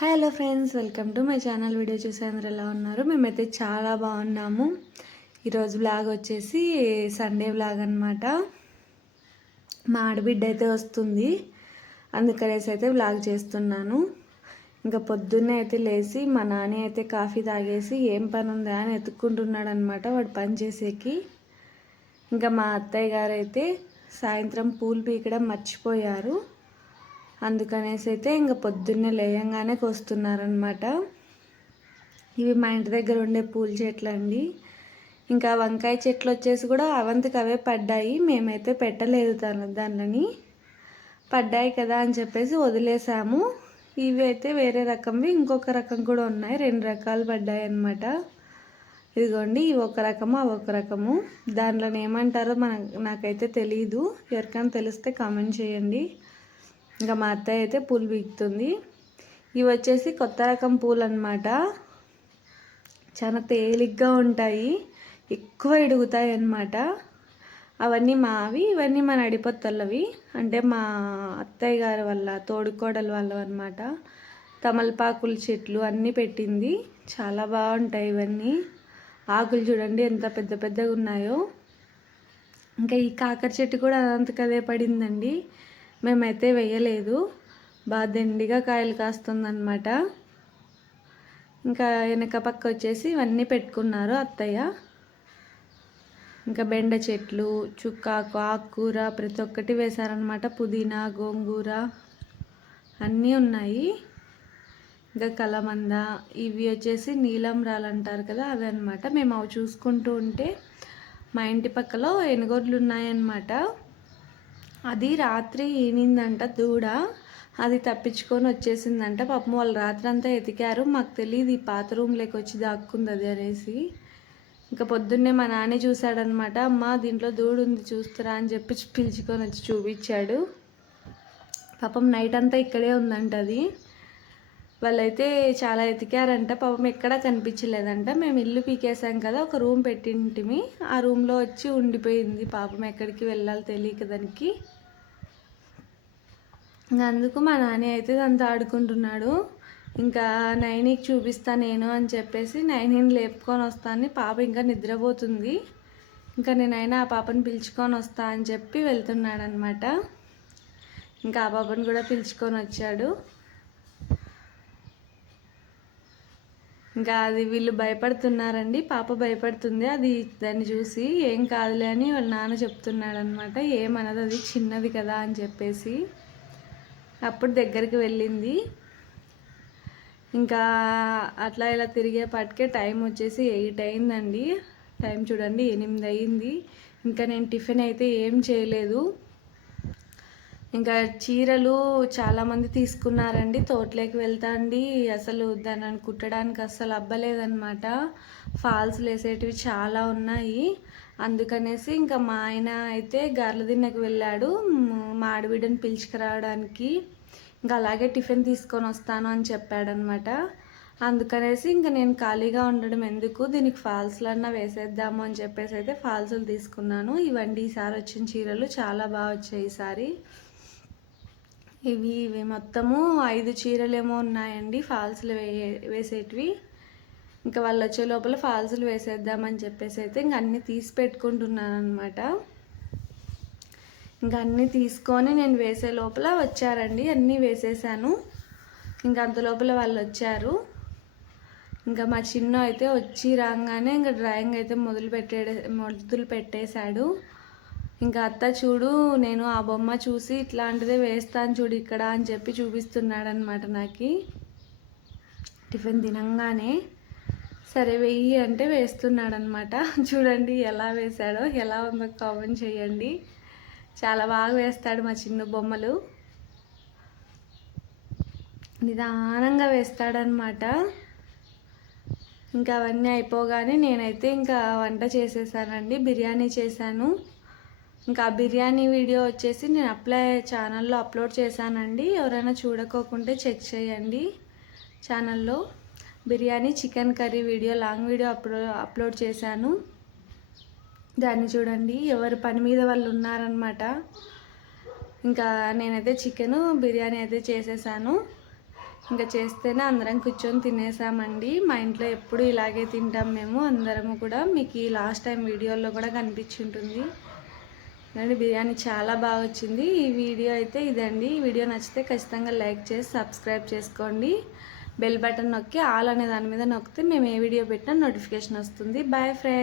Hello friends, welcome to my channel. Video చూసే అందరూ ఎలా ఉన్నారు? మేమైతే చాలా బాగున్నాము. ఈరోజు వ్లాగ్ వచ్చేసి సండే వ్లాగ్ అనమాట. మా ఆడబిడ్డ అయితే వస్తుంది, అందుకనేసి అయితే వ్లాగ్ చేస్తున్నాను. ఇంకా పొద్దున్నే అయితే లేచి మా నాన్న అయితే కాఫీ తాగేసి ఏం పని ఉందా అని ఎత్తుక్కుంటున్నాడు అనమాట, వాడు పని చేసేకి. ఇంకా మా అత్తయ్య గారు అయితే సాయంత్రం పూలు పీకడం మర్చిపోయారు, అందుకనేసి అయితే ఇంకా పొద్దున్నే లేయంగానే కోస్తున్నారనమాట. ఇవి మా ఇంటి దగ్గర ఉండే పూల చెట్లు అండి. ఇంకా వంకాయ చెట్లు వచ్చేసి కూడా అవంతకు అవే పడ్డాయి, మేమైతే పెట్టలేదు దానిని. పడ్డాయి కదా అని చెప్పేసి వదిలేసాము. ఇవి అయితే వేరే రకంవి, ఇంకొక రకం కూడా ఉన్నాయి, 2 రకాలు పడ్డాయి అన్నమాట. ఇదిగోండి, ఇవి ఒక రకము అవి ఒక రకము. దాంట్లో ఏమంటారో నాకైతే తెలీదు, ఎవరికైనా తెలిస్తే కామెంట్ చేయండి. ఇంకా మా అత్తయ్య అయితే పూలు పీకుతుంది. ఇవి వచ్చేసి కొత్త రకం పూలు అన్నమాట, చాలా తేలిగ్గా ఉంటాయి, ఎక్కువ ఎడుగుతాయి అన్నమాట. అవన్నీ మావి, ఇవన్నీ మా నడిపొత్తలవి, అంటే మా అత్తయ్య గారి వల్ల తోడుకోడలు వాళ్ళ అన్నమాట. తమలపాకుల చెట్లు అన్నీ పెట్టింది, చాలా బాగుంటాయి ఇవన్నీ. ఆకులు చూడండి ఎంత పెద్ద పెద్దగా ఉన్నాయో. ఇంకా ఈ కాకర చెట్టు కూడా అదంతకదే పడిందండి, మేమైతే వేయలేదు. బాగా దండిగా కాయలు కాస్తుందన్నమాట. ఇంకా వెనక పక్క వచ్చేసి ఇవన్నీ పెట్టుకున్నారు అత్తయ్య. ఇంకా బెండ చెట్లు, చుక్కాకు, ఆకుకూర ప్రతి ఒక్కటి వేశారనమాట. పుదీనా, గోంగూర అన్నీ ఉన్నాయి. ఇంకా కలమంద, ఇవి వచ్చేసి నీలం రాళ్ళు అంటారు కదా, అవి అనమాట. మేము అవి చూసుకుంటూ ఉంటే మా ఇంటి పక్కలో ఎనుగోడ్లు ఉన్నాయన్నమాట. అది రాత్రి ఈనిందంట దూడ, అది తప్పించుకొని వచ్చేసిందంట. పాపం వాళ్ళు రాత్రి అంతా ఎతికారు, మాకు తెలియదు ఈ పాత రూమ్లోకి వచ్చి దాక్కుంది అది అనేసి. ఇంకా పొద్దున్నే మా నాన్న చూశాడనమాట, అమ్మ దీంట్లో దూడ ఉంది చూస్తారా అని చెప్పి పిలుచుకొని వచ్చి చూపించాడు. పాపం నైట్ అంతా ఇక్కడే ఉందంట అది. వాళ్ళైతే చాలా ఎతికారంట, పాపం ఎక్కడా కనిపించలేదంట. మేము ఇల్లు పీకేసాం కదా, ఒక రూమ్ పెట్టింటిమి, ఆ రూమ్లో వచ్చి ఉండిపోయింది పాపం, ఎక్కడికి వెళ్ళాలి తెలియక దానికి. అందుకు మా నాన్న అయితే దాంతో ఆడుకుంటున్నాడు. ఇంకా నైనికి చూపిస్తా నేను అని చెప్పేసి నైనిని లేపుకొని వస్తాను. పాప ఇంకా నిద్రపోతుంది, ఇంకా నేనైనా ఆ పాపని పిలుచుకొని వస్తా అని చెప్పి వెళ్తున్నాడు అనమాట. ఇంకా ఆ పాపని కూడా పిలుచుకొని వచ్చాడు. ఇంకా అది వీళ్ళు భయపడుతున్నారండి, పాప భయపడుతుంది అది దాన్ని చూసి. ఏం కాదులే అని వాళ్ళ నాన్న చెప్తున్నాడు అనమాట, ఏమన్నది అది చిన్నది కదా అని చెప్పేసి. అప్పుడు దగ్గరికి వెళ్ళింది. ఇంకా అట్లా ఇలా తిరిగేపాటికే టైం వచ్చేసి 8 అయిందండి. టైం చూడండి 8 అయింది. ఇంకా నేను టిఫిన్ అయితే ఏం చేయలేదు. ఇంకా చీరలు చాలామంది తీసుకున్నారండి. తోటలోకి వెళ్తా అండి, అసలు దాన్ని కుట్టడానికి అస్సలు అవ్వలేదన్నమాట. ఫాల్స్ వేసేటివి చాలా ఉన్నాయి, అందుకనేసి ఇంకా మా ఆయన అయితే గార్ల దిన్నెకి వెళ్ళాడు మా ఆడబిడ్డని పిలుచుకురావడానికి. ఇంకా అలాగే టిఫిన్ తీసుకొని వస్తాను అని చెప్పాడనమాట. అందుకనేసి ఇంకా నేను ఖాళీగా ఉండడం ఎందుకు, దీనికి ఫాల్స్లన్నా వేసేద్దాము అని చెప్పేసి అయితే ఫాల్స్లు తీసుకున్నాను. ఇవండి ఈసారి వచ్చిన చీరలు, చాలా బాగా వచ్చాయి ఈసారి. ఇవి మొత్తము 5 చీరలేమో ఉన్నాయండి ఫాల్స్లు వేసేటివి. ఇంకా వాళ్ళు వచ్చే లోపల ఫాల్స్లు వేసేద్దామని చెప్పేసి అయితే ఇంక అన్నీ తీసి పెట్టుకుంటున్నాను అనమాట. ఇంకా అన్నీ తీసుకొని నేను వేసే లోపల వచ్చారండి, అన్నీ వేసేసాను. ఇంకా అంత లోపల వాళ్ళు వచ్చారు. ఇంకా మా చిన్న అయితే వచ్చి రాగానే ఇంకా డ్రాయింగ్ అయితే మొదలు పెట్టేశాడు. ఇంకా అత్త చూడు, నేను ఆ బొమ్మ చూసి ఇట్లాంటిదే వేస్తాను చూడు ఇక్కడ అని చెప్పి చూపిస్తున్నాడు అనమాట నాకు. టిఫిన్ తినంగానే సరే వెయ్యి అంటే వేస్తున్నాడు అనమాట. చూడండి ఎలా వేశాడో, ఎలా ఉందో కామెంట్ చేయండి. చాలా బాగా వేస్తాడు మా చిన్న బొమ్మలు, నిదానంగా వేస్తాడనమాట. ఇంకా అవన్నీ అయిపోగానే నేనైతే ఇంకా వంట చేసేసానండి, బిర్యానీ చేశాను. ఇంకా ఆ బిర్యానీ వీడియో వచ్చేసి నేను ఛానల్లో అప్లోడ్ చేశానండి, ఎవరైనా చూడకోకుంటే చెక్ చేయండి. ఛానల్లో biryani chicken curry video, long video upload చేశాను, దాన్ని చూడండి. ఎవరి పని మీద వాళ్ళు ఉన్నారనమాట. ఇంకా నేనైతే చికెను బిర్యానీ అయితే చేసేసాను. ఇంకా చేస్తేనే అందరం కూర్చొని తినేసామండి. మా ఇంట్లో ఎప్పుడు ఇలాగే తింటాం మేము అందరము కూడా. మీకు ఈ లాస్ట్ టైం వీడియోలో కూడా కనిపించుంటుంది. అండి బిర్యానీ చాలా బాగా వచ్చింది. ఈ వీడియో అయితే ఇదండి. ఈ వీడియో నచ్చితే ఖచ్చితంగా లైక్ చేసి సబ్స్క్రైబ్ చేసుకోండి. బెల్ బటన్ నొక్కి ఆల్ అనే దాని మీద నొక్కితే మేము ఏ వీడియో పెట్టినా నోటిఫికేషన్ వస్తుంది. Bye friends.